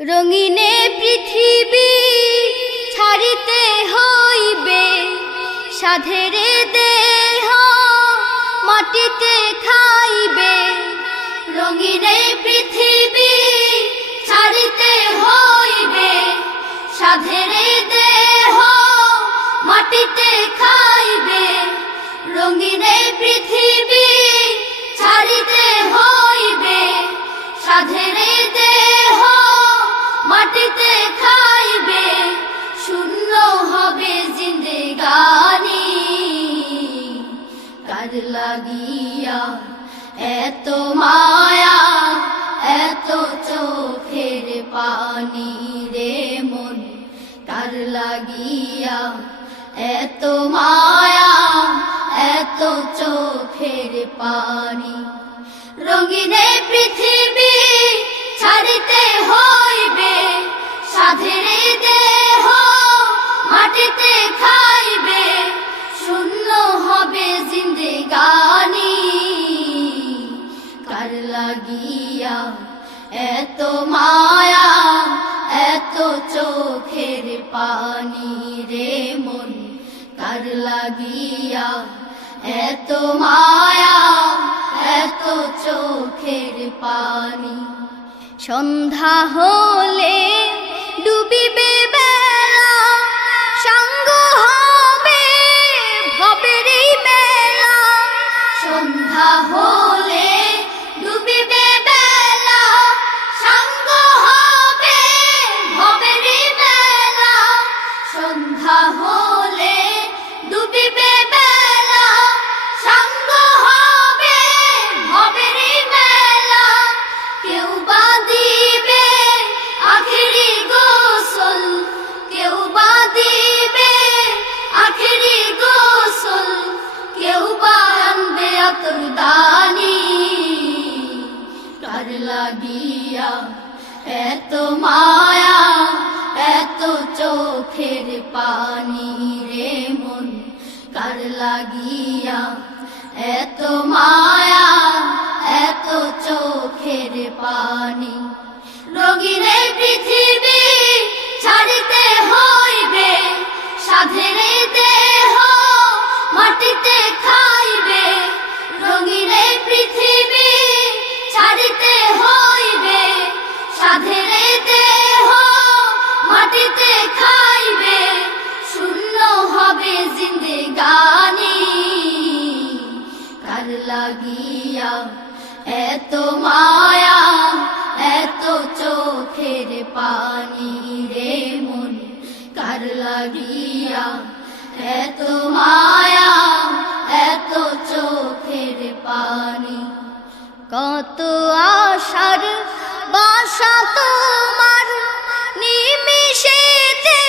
রঙিনে পৃথিবী ছাড়িতে হইবে, সাধেরে দেহ মাটিতে খাইবে। রঙিনে পৃথিবী ছাড়িতে হইবে, সাধেরে দেহ মাটিতে খাইবে। রঙিনে পৃথিবী ছাড়িতে হইবে, সাধেরে দেহ মাটিতে খাইবে। শূন্য হবে জিন্দেগানি, কার লাগিয়া এত মায়া, এত চোখের পানি রে মন। কার লাগিয়া এত মায়া, এত চোখের পানি। রঙিনে পৃথিবী ছাড়িতে হইবে, সাধেরে দেহ মাটিতে খাইবে। শূন্য হবে জিন্দেগানি, কার লাগিয়া এত মায়া, এত চোখের পানি রে মন। কার লাগিয়া এত মায়া, এত চোখের পানি। সন্ধ্যা হলে ডুবিবে বেলা, সাঙ্গ হবে ভবের মেলা। সন্ধ্যা হলে ডুবিবে বেলা, সাঙ্গ হবে ভবের মেলা। সন্ধ্যা হলে ডুবিবে বেলা, সাঙ্গ হবে ভবের মেলা। কেউ বা দিবে আখেরি গোসল, কেউ বা দিবে আখেরি গোসল। কেউ বা আনবে আতরদানি, কার লাগিয়া এত মায়া, এত চোখের পানি রে মন। কার লাগিয়া এত মায়া, এত চোখের পানি। রঙিনে পৃথিবী ছাড়িতে হইবে, সাধেরে দেহ মাটিতে খাইবে। রঙিনে পৃথিবী ছাড়িতে হইবে, সাধেরে দেহ মাটিতে খাইবে। শূন্য হবে জিন্দেগানি, কার লাগিয়া এত মায়া, এত চোখের পানি রে মন। কার লাগিয়া এত মায়া, এত চোখের পানি। কত আশার বাসা তোমার, নিমিষেতে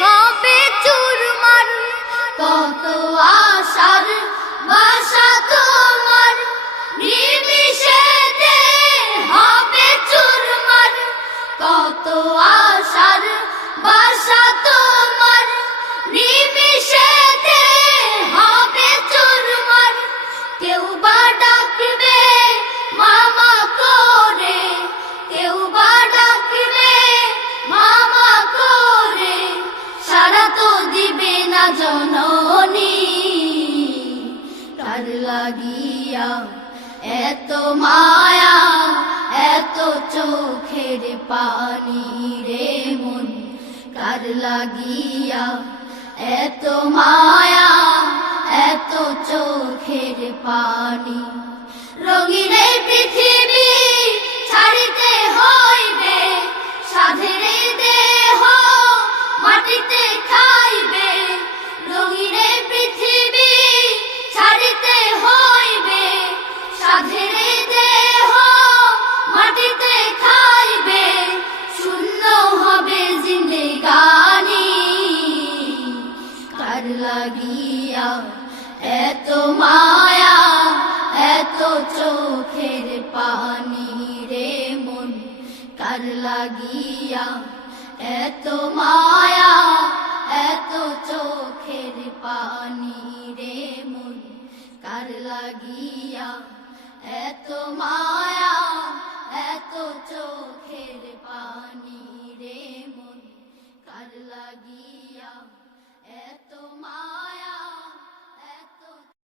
হবে চুরমার। কত আশার বাসা তোমার, নিমিষেতে হবে চুরমার। কত আশার বাসা তোমার, নিমিষেতে হবে চুরমার। কেউ বা ডাকবে মামা করে, কেউ বা ডাকবে মামা করে। সাড়া তো দিবে না জননী, কার লাগিয়া এত মায়া, এত চোখের পানি রে মন। কার লাগিয়া এত মায়া, এত চোখের পানি। রঙিনে পৃথিবী ছাড়িতে হইবে, সাধেরে দেহ মাটিতে খাইবে। রঙিনে পৃথিবী ছাড়িতে হইবে, সাধেরে দেহ মাটিতে খাইবে। শূন্য হবে জিন্দেগানি, কার লাগিয়া এত মায়া, এত চোখের পানি রে মন। কার লাগিয়া এত মায়া, এত চোখের পানি রে মন। কার লাগিয়া এত মায়া, এত চোখের পানি। লাগিয়া